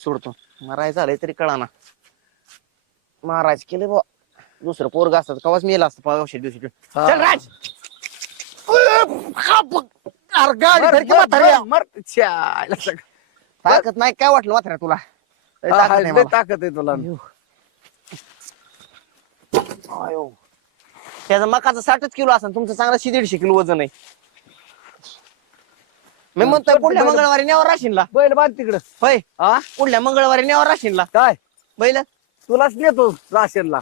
सोडतो. मारायचं झालंय तरी कळा ना. महाराज केले बा. दुसरं पोरग असतं कवाच मेला असतं पावशे दिवशी. चल राज. ताकद नाही काय वाटलं म्हाताऱ्या तुला? ताकद आहे तुला. त्याचं मकाचं 60 किलो असेल. तुमचं चांगलं 150 किलो वजन आहे. मी म्हणतोय पुढल्या मंगळवारी न्यावर राशीनला बैल बांध तिकडं. होय. पुढल्या मंगळवारी न्यावर राशीनला काय बैल. तुलाच नेतो राशनला.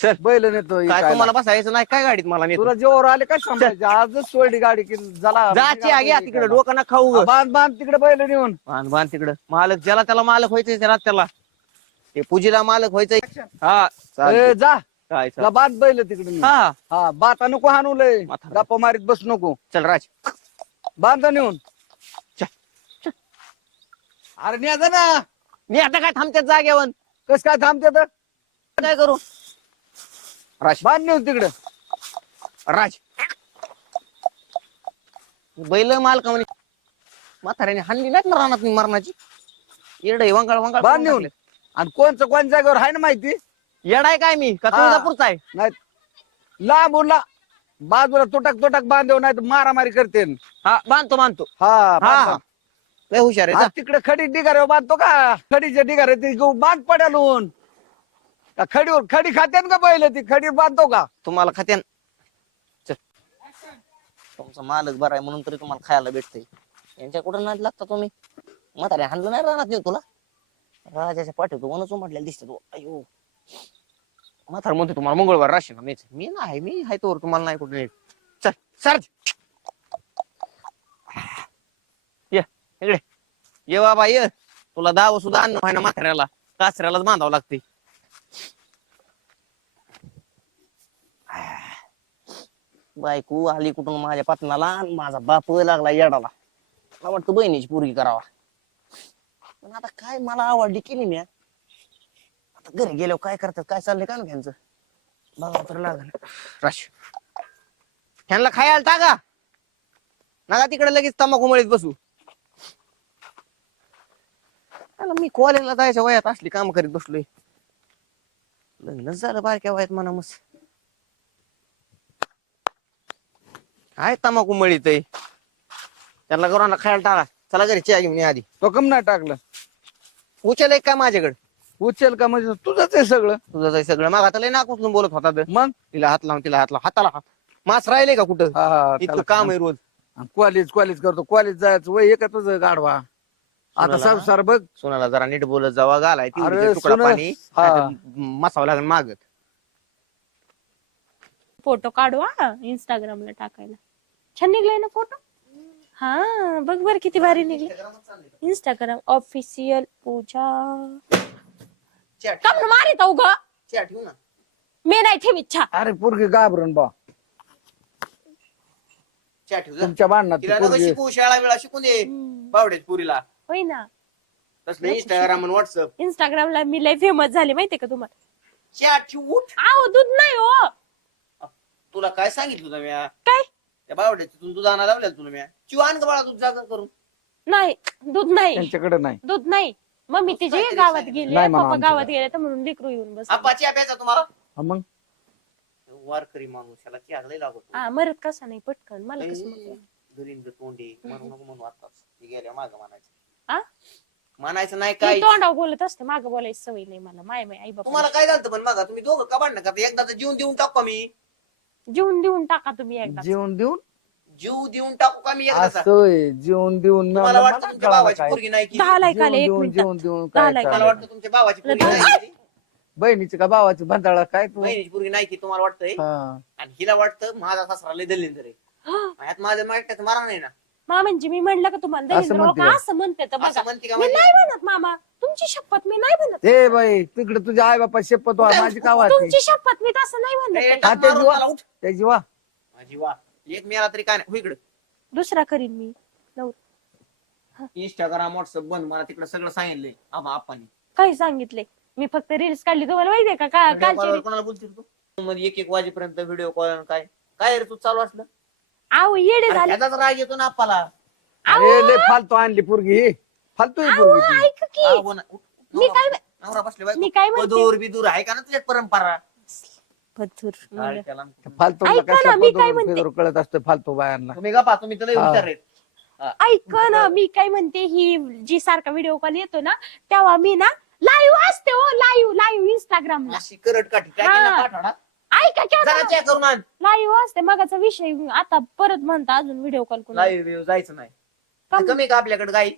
चल बैल नेतो. काय तुम्हाला बसायचं नाही काय गाडीत मला नेतो. तुला जेव्हा आले काय सांगायचं आजच सोडली गाडी की झाला. जाची आग्या तिकडे डोकं ना खाऊ. बांध बांध तिकडे बैल नेऊन. बांध बांध तिकडं. मालक ज्याला त्याला मालक व्हायचंय त्याला ते पूजेला मालक व्हायचंय. हा ए, जा काय तुला बांध बैल तिकडे. हा हा बाता नको हाणू लय. म्हातारा. गप्पा मारीत बस नको. चल राज. बांध नेऊन. चल. अरे न्या ना. मी आता काय थांबत्यात जागेवर कस काय थांबते तर काय करू. राज बांध नेऊन तिकडं. राज बैल मालक म्हणे म्हाताऱ्याने हाणली नाहीत ना रानात मरणाची. येडय वंगाळ वंगाळ बांध नेऊन. आणि कोणचं कोण जागेवर आहे ना माहिती. येडाय काय मी का तुळजापूरचा आहे. नाही लांबूनला बाजूला तुटक बांधव नाही तर मारामारी करते. हा बांधतो हा हा लय हुशार आहे. तिकडे खडी डिगाऱ्यावर बांधतो का. खडीच्या डिगाऱ्या ती बांध पड्यालून. खडीवर खडी खाते का बैल ती खडी बांधतो का. तुम्हाला खात्यान. चल तुमचा मालक बरा आहे म्हणून तरी तुम्हाला खायला भेटतंय. यांच्या कुठं नाद लागता तुम्ही. म्हाताऱ्या हाणलं नाही राहणार नाही तुला. राजाच्या पाठी तू वनच उमटलेला दिसते तू. अयो म्हातारा म्हणतो तुम्हाला मंगळवार राशी ना मी नाही मी हाय तोवर तुम्हाला नाही कुठे. चल सर ये इकडे ये बाबा ये. तुला दाव सुद्धा अन्न व्हाय ना म्हाताऱ्याला. कासऱ्यालाच बांधावं लागते. बायको आली कुठून माझ्या पत्नाला. माझा बाप लागला येडाला. मला वाटतं बहिणीची पोरगी करावा. पण आता काय मला आवडली केली मी. आता घरी गेल्यावर काय करतात काय चाललंय का ना त्यांचं बघा तर लागल. राश ह्यांना खायला टाका नका तिकडे लगेच तंबाखू मळीत बसू. मी कॉलेजला जायच्या वयात असली काम करीत बसलोय. लग्नच झालं बारक्या वयात म्हणा मस्त. काय तंबाखू मळीत आहे. त्यांना करून खायला टाका. चला घरी चहा घेऊन आधी. तो कम नाही टाकलं. उचल एक काय माझ्याकडे. उचल का म्हणजे तुझंच आहे सगळं. तुझं सगळं मग आता लय नाक उचलून बोलत होता. मग तिला हात लावून हाताला मास राहिले का कुठं. इतकं काम आहे रोज. कॉलेज करतो. कॉलेज जायचं वय एकच तुझं गाढवा. आता संसार बघ. सोनाला जरा नीट बोलत जावा घालाय अरे तुकडा सोनं. पाणी मसावं लागेल मागत. फोटो काढू हा इंस्टाग्रामला टाकायला. छान निघलाय ना फोटो. हा बघ बर किती भारी निघले. इंस्टाग्राम ऑफिशियल पूजा. काम मारित उग ठेवू ना. मी नाही ठेव इच्छा. अरे पोरगी घाबरून बा. चहा ठेव जा. तुमच्या भांडणात ती तिला नको पोरगी. शिकू शाळा वेळा शिकून दे बावड्याच्या पुरीला. होय ना. तसलं इंस्टाग्राम आणि व्हॉट्सअप. इंस्टाग्रामला मी लय फेमस झाले माहितीये का तुम्हाला. चहा ठेव उठ. आहो दूध नाही हो. तुला काय सांगितलं तुला म्या. काय त्या बावड्याच्या दूध आणा लावल्या तुला म्या. चिवान का बाळा दूध जागा करून. नाही दूध नाही. त्यांच्याकडे नाही. दूध नाही. मम्मी तिची काहीतरी गावात सांगितलं. गेली. नाही म्हणा पप्पा आमच्या गावात गेले तर म्हणून लेकरू येऊन बस. आप्पा चहा प्यायचा तुम्हाला. हा मग वारकरी माणूस याला चहा लय लागतो. हा मरत कसा नाही पटकन मला कसं म्हणते. घरींच तोंडी म्हणू नको म्हणू आताच. ती गेल्या माग म्हणायचं. आ? म्हणायचं नाही मी काय. तोंडावर बोलत असते मागं बोलायची सवय नाही मला. माय आई बाबा तुम्हाला काय झालं पण मागा तुम्ही दोघं का भांडण करता. एकदाच जीवन देऊन टाकू का मी. जीवन देऊन टाका तुम्ही एकदा. जेवण देऊन जीव देऊन टाकू का मी एकदाचा. असं जेवण देऊन तुम्हाला वाटतं तुमच्या भावाची पोरगी नाही केली. दहा लायकाला एक जेवण मिनिट. देऊन दहा काय लायक. तुम्हाला चाललंय? वाटतं तुमच्या भावाची पोरगी नाही केली. बहिणीची का भावाची भांडाळा काय तू. बहिणीची पोरगी नाही की तुम्हाला वाटतंय. हा. आणि हिला वाटतं माझा सासरा लय दलिंदर आहे. ह्यात माझं माहिती मारा नाही ना. मामांची मी म्हणलं का तुम्हाला असं दलिंद्र म्हणते का का? असं म्हणते तर बघा. असं म्हणते का मी म्हणजे? नाही म्हणत मामा. तुमची शपथ मी नाही म्हणत. ए बाई तिकडे तुझ्या आई बापा शपथ वा माझी का वाची. तुमची शपथ मी तसं नाही ए, म्हणत. टाक त्याची मारून वा. मला उठ. त्याची वा. माझी वा. एक मेला तरी काय नाही. हो इकडं. दुसरा करीन मी. इंस्टाग्राम व्हॉट्सअप बंद. मला तिकडे सगळं सांगितलंय आप्पानी. काही सांगितले मी फक्त रील्स काढली. तुम्हाला माहितीये का कालची. कोणाला बोलते तू मध्ये 1-1 वाजेपर्यंत व्हिडिओ कॉल काय काय रे तू चालू असलं. आहो येडे झाले. ह्याचाच राग येतो ना आप्पाला. अरे लय फालतू आणली पोरगी ही. फालतू आहे अहो, पोरगी ती. ऐक की अहो, ना- मी काय नवरा बसले मी काय म्हणते? दूर बिदूर आहे का ना तुझ्यात परंपरा पथूर काय मुलं. त्याला? फालतू ऐका ना, कशा मी काय पदरून म्हणते? फिदरून कळत असतं फालतू बायांना. तुम्ही गप्पा, तुम्ही तर लय हा. हुशार आहेत. ऐक ना मी काय म्हणते, ही जी सारखा व्हिडिओ कॉल येतो ना तेव्हा मी ना लाईव्ह असते हो, लाईव्ह इंस्टाग्रामला. अशी करट काठी काय हा. केलं पाठवणार? ऐका जरा चेक करून आण. लाईव्ह असते. मगाचा विषय आता परत म्हणता अजून व्हिडिओ कॉल करून. लाईव्ह जायचं नाही. कम- कमी का आपल्याकडे गाई?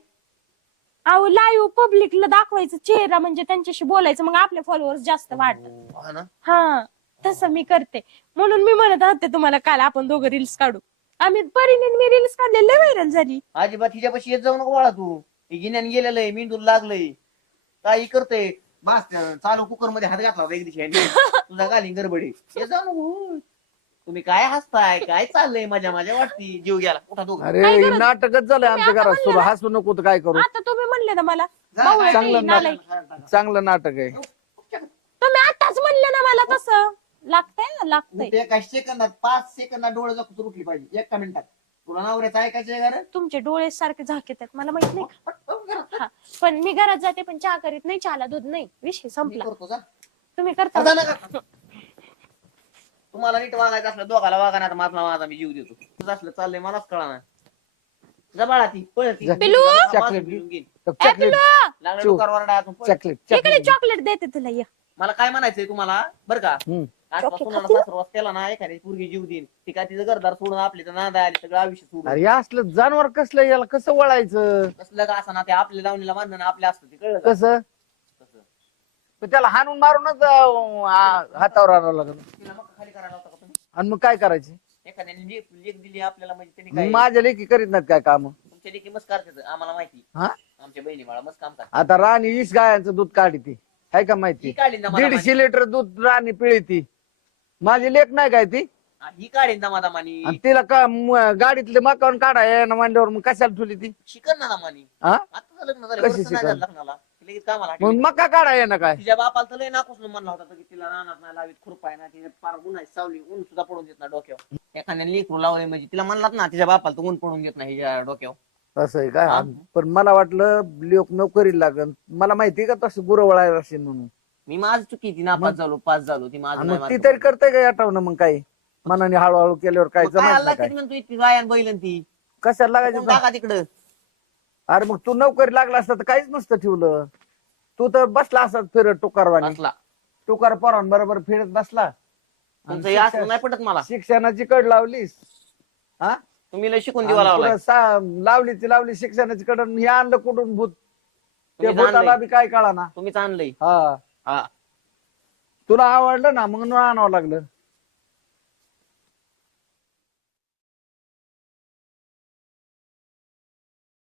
अहो लाईव्ह पब्लिकला दाखवायचं चेहरा, म्हणजे त्यांच्याशी बोलायचं, मग आपले फॉलोअर्स जास्त वाढतात. हा ना. हा तसं मी करते. म्हणून मी म्हणत होते तुम्हाला काल आपण दोघं रील्स काढू. आम्ही परीने मी रील्स काढलेले व्हायरल झाली. अजिबात हिच्यापाशी येत जाऊ नको बाळा तू. हे गिन्यान गेलेलं आहे, मेंदूला लागलंय, काही करतय. बस चालू कुकर मध्ये हात घातला होता एक दिवशी आणि तुझा घालीन गडबडी. येत जाऊ नको. तुम्ही काय हसताय, काय चाललंय? मजा वाटती, जीव गेला. उठा दोघं. अरे काय हे गरज? नाटकच झालंय आमच्या आता घरात म्हणलं सुरू. ना. हसू नको तर काय करू. आता तुम्ही म्हणले ना मला जा, बावळट चांगलं आहे, नालायक. चांगलं नाटक आहे. तुम्ही आताच म्हणले ना मला तसं. लागतंय ते काही सेकंदात 5 सेकंदात डोळे जखून उठली पाहिजे, 1 मिनिटात. तुला नवऱ्याचं ऐकायचंय का रे? तुमचे डोळे सारखे झाकेत आहेत, मला माहित नाही का? हा. पण मी घरात जाते पण चहा करीत नाही, चहाला दूध नाही, विषय मी संपला. करतो जा. तुम्ही करता जा नका. तुम्हाला नीट वागायचं असलं दोघाला वागा, नाही तर माझा मी जीव देतो. तुझं असलं चाललंय मलाच कळा ना. जा बाळा, ती पळती. जा. पिलू! चॉकलेट घेऊन घेईन. चॉकलेट लागलं चू. डोक्यावर ओरडा, तू पळ. चॉकलेट इकडे चॉकलेट चॉकलेट देते तुला ये. मला काय म्हणायचंय तुम्हाला बरं का? आजपासून खाती ना? सासरवास केला ना, एखादी पोरगी जीव देईन. ती काय तिचं घरदार सोडून आपली तर नांदा आली, सगळं आयुष्य सोडून. अरे असलं जानवर कसलं, याला कसं वळायचं? कसलं का असं ना, ते आपल्या लावणीला बांधणं आपल्या असतं, ते कळलं का? कसं कसं? पण त्याला हाणून मारूनच हातावर आणावं लागलं. तिला मग खाली करायला होता का तुम्ही? आणि मग काय करायचे? एखाद्याने लेख दिली आपल्याला, म्हणजे त्यांनी काय माझ्या लेखी करीत नाहीत काय काम. तुमच्या लेखी मस्त करतात, आम्हाला माहिती. हा आमच्या बहिणी बाळा मस्त काम करतात. आता राणी 20 गायांचं दूध काढती, आहे का ती माहिती? काढीन ना मला 150 लिटर दूध राणी पिळती. माझी लेख नाही काय ती? ही काढीन ना दमानी. आणि तिला का गाडीतले मकावून काढाय ना मांडीवर, मग कशाला ठेवली ती? शिकन ना दमानी. हा आता लग्न झालं, कशी वर्ष नाही शिकन? झालं लग्नाला. ती लगेच कामाला मग हटली. मका काढाय ना काय? तिच्या बापाला तर लय नाकूस म्हणला होता की तिला रानात नाही लावीत, खुरपाय ना, तिने पार उन्हाची सावली, ऊन सुद्धा पडून देत ना डोक्यावर. एखाद्याने लेकरू लावले म्हणजे तिला म्हणलात ना, तिच्या बापाला तर ऊन पडून देत नाही हिच्या डोक्यावर. असं आहे काय? हा. पण मला वाटलं लोक नोकरी लागन. मला माहिती का तसं गुरं वळायला असेल म्हणून. मी माझ चुकी, ती नापास झालो, पास झालो, ती माझं आणि नाही मग ती मार्क तरी पडलं. करते का आठवणं मग काही मनाने हळूहळू केल्यावर काय मग काय जमत आला नाही किती काय? म्हणतो इतकी गायन बैलन ती कशाला लागायचं? कोण टाका तिकडं. अरे मग तू नोकरी लागला असता तर काहीच नसतं ठेवलं. तू तर बसला असत फिरत टुकारवाणी. बसला टुकार पोरां बरोबर फिरत बसला. आणि तुमचं हे असं नाही पटत मला. शिक्षणाची कड लावलीस. हा तुम्ही लय शिकून दिवा लावलाय. लावली शिक्षणाची कड. आणि हे आणलं कुठून भूत? ते तुम्हीच भूताला आणलंय. बी काय कळा ना. तुम्हीच आणलंय. हा हा तुला आवडलं ना, मग आणावं लागलं.